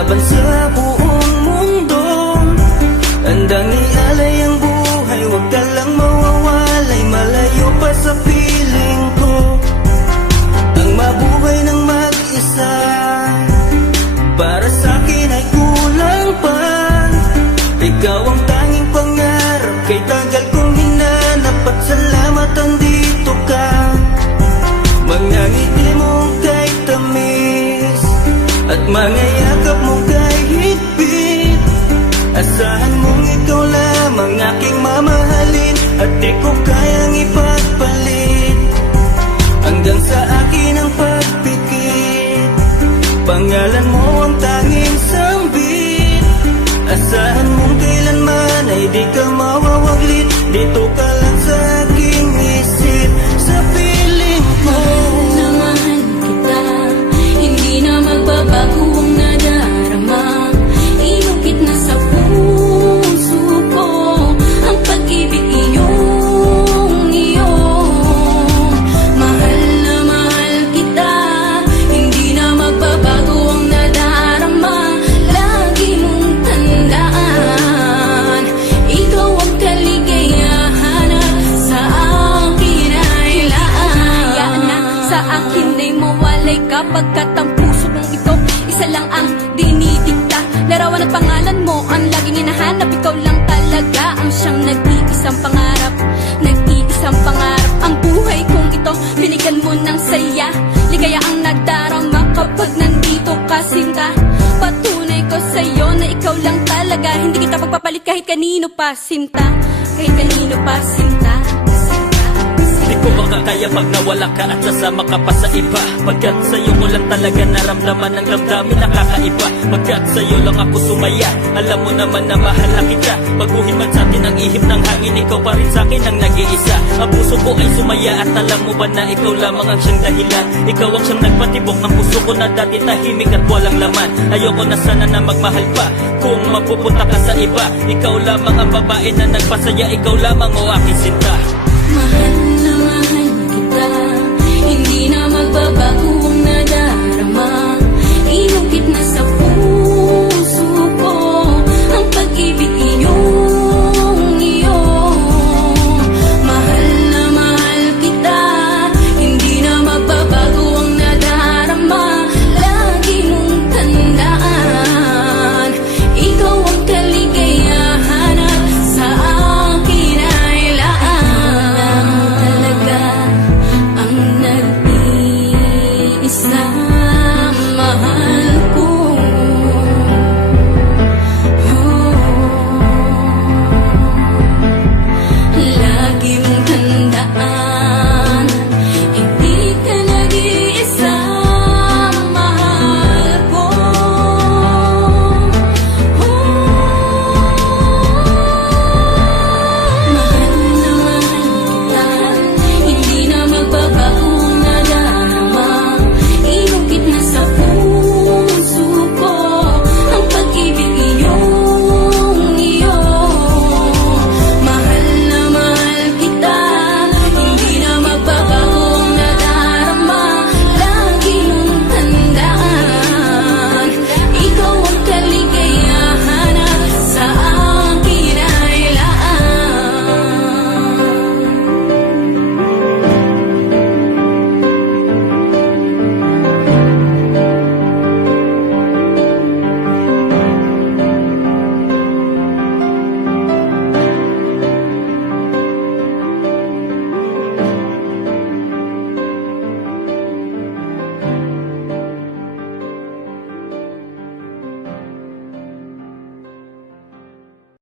laban sa buong mundo. Handang ialay ang buhay, huwag ka lang mawawalay, malayo pa sa piling ko. Ang mabuhay ng mag-isa, para sa'kin ay kulang pa. Ikaw ang tanging pangarap, kay tagal kong hinanap, at salamat andito ka. Mga ngiti mong kay tamis, at mga yakap mong kay higpit. Asahan mong ikaw lamang aking mamahalin, at di ko kayang ipagpalit. Hanggang sa akin ang pagpikit, pangalan mo ang tanging sambit. Asahan mong kailanman ay di ka mawawaglit, dito ka lang sa aking isip, sa piling ko. Mahal kita, hindi na magbabago ang nadarama. Inukit na sa puso ko ang pag-ibig iyong iyo. Mahal na mahal kita, hindi na magbabago ang nadarama. Lagi mong tandaan, ikaw ang kaligayahan sa akin ay laan. Sa akin ay mawalay kapagkat ang puso mong ito isa lang ang dinidikta. Larawan at pangalan mo ang laging hinahanap. Ikaw lang talaga ang siyang nag-iisang pangarap. Nag-iisang pangarap. Ang buhay kong ito binigyan mo ng saya. Ligaya ang nadarama kapag nandito ka, sinta. Patunay ko sa'yo na ikaw lang talaga. Hindi kita pagpapalit kahit kanino pa, sinta. Kahit kanino pa, sinta. Di ko makakaya pag nawala ka at sasama ka pa sa iba. Pagkat sa'yo mo lang talaga naramdaman ang damdamin nakakaiba. Pagkat sa'yo lang ako sumaya, alam mo naman na mahal na kita. Baguhin man sa'tin ang ihip ng hangin, ikaw pa rin sa'kin ang nag-iisa. Ang puso ko ay sumaya at alam mo ba na ikaw lamang ang siyang dahilan. Ikaw ang siyang nagpatibok ng puso ko na dati tahimik at walang laman. Ayoko na sana na magmahal pa kung mapupunta ka sa iba. Ikaw lamang ang babae na nagpasaya, ikaw lamang o aking sinta. Mahal na mahal kita, hindi na magbabago